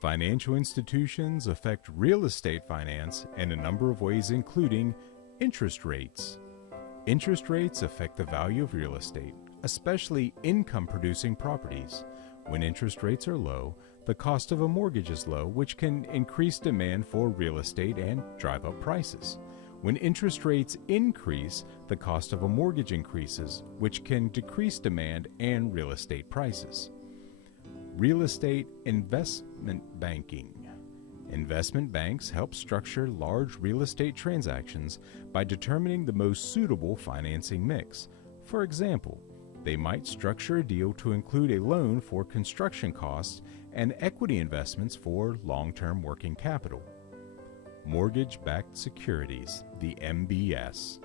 Financial institutions affect real estate finance in a number of ways, including interest rates. Interest rates affect the value of real estate, especially income-producing properties. When interest rates are low, the cost of a mortgage is low, which can increase demand for real estate and drive up prices. When interest rates increase, the cost of a mortgage increases, which can decrease demand and real estate prices. Real estate investment banking. Investment banks help structure large real estate transactions by determining the most suitable financing mix. For example, they might structure a deal to include a loan for construction costs and equity investments for long-term working capital. Mortgage-backed securities, the MBS.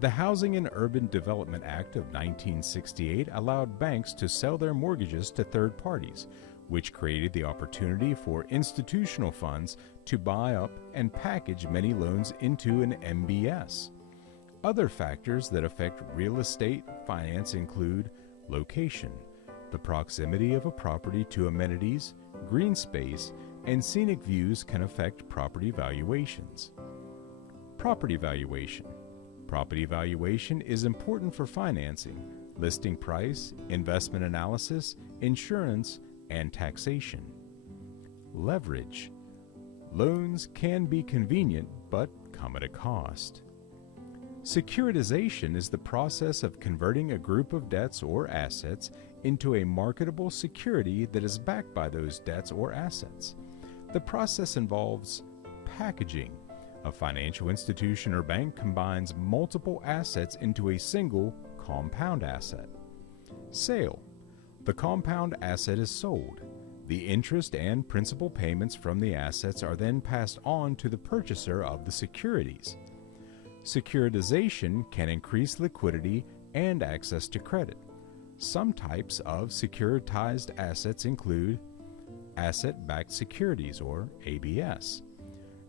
The Housing and Urban Development Act of 1968 allowed banks to sell their mortgages to third parties, which created the opportunity for institutional funds to buy up and package many loans into an MBS. Other factors that affect real estate finance include location. The proximity of a property to amenities, green space, and scenic views can affect property valuations. Property valuation. Property valuation is important for financing, listing price, investment analysis, insurance, and taxation. Leverage. Loans can be convenient but come at a cost. Securitization is the process of converting a group of debts or assets into a marketable security that is backed by those debts or assets. The process involves packaging. A financial institution or bank combines multiple assets into a single compound asset. Sale. The compound asset is sold. The interest and principal payments from the assets are then passed on to the purchaser of the securities. Securitization can increase liquidity and access to credit. Some types of securitized assets include asset-backed securities, or ABS,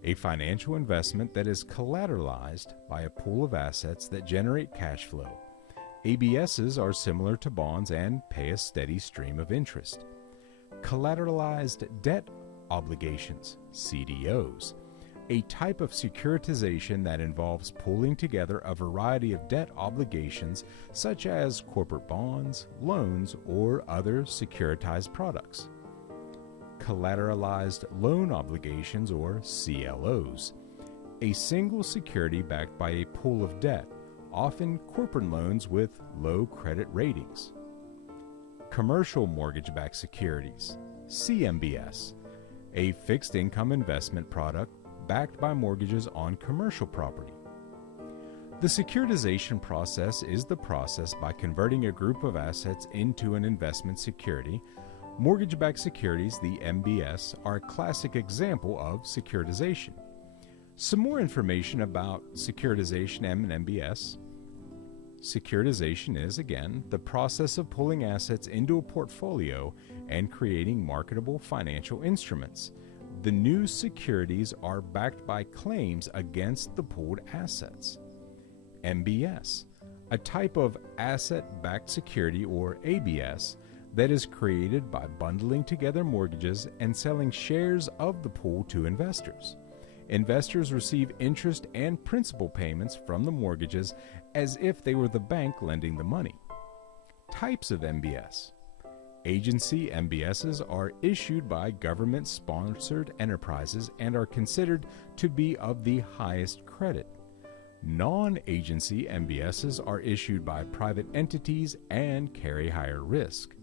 a financial investment that is collateralized by a pool of assets that generate cash flow. ABSs are similar to bonds and pay a steady stream of interest. Collateralized debt obligations, CDOs, a type of securitization that involves pulling together a variety of debt obligations such as corporate bonds, loans, or other securitized products. Collateralized loan obligations, or CLOs, a single security backed by a pool of debt, often corporate loans with low credit ratings. Commercial mortgage-backed securities, CMBS, a fixed income investment product backed by mortgages on commercial property. The securitization process is the process by converting a group of assets into an investment security. Mortgage-backed securities, the MBS, are a classic example of securitization. Some more information about securitization and MBS. Securitization is, again, the process of pulling assets into a portfolio and creating marketable financial instruments. The new securities are backed by claims against the pooled assets. MBS, a type of asset-backed security, or ABS, that is created by bundling together mortgages and selling shares of the pool to investors. Investors receive interest and principal payments from the mortgages as if they were the bank lending the money. Types of MBS. Agency MBSs are issued by government-sponsored enterprises and are considered to be of the highest credit. Non-agency MBSs are issued by private entities and carry higher risk.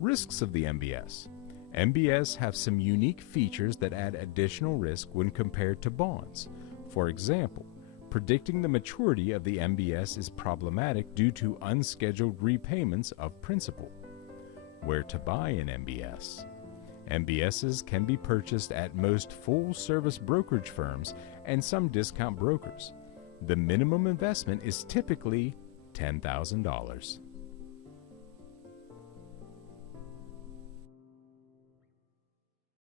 Risks of the MBS. MBS have some unique features that add additional risk when compared to bonds. For example, predicting the maturity of the MBS is problematic due to unscheduled repayments of principal. Where to buy an MBS? MBSs can be purchased at most full-service brokerage firms and some discount brokers. The minimum investment is typically $10,000.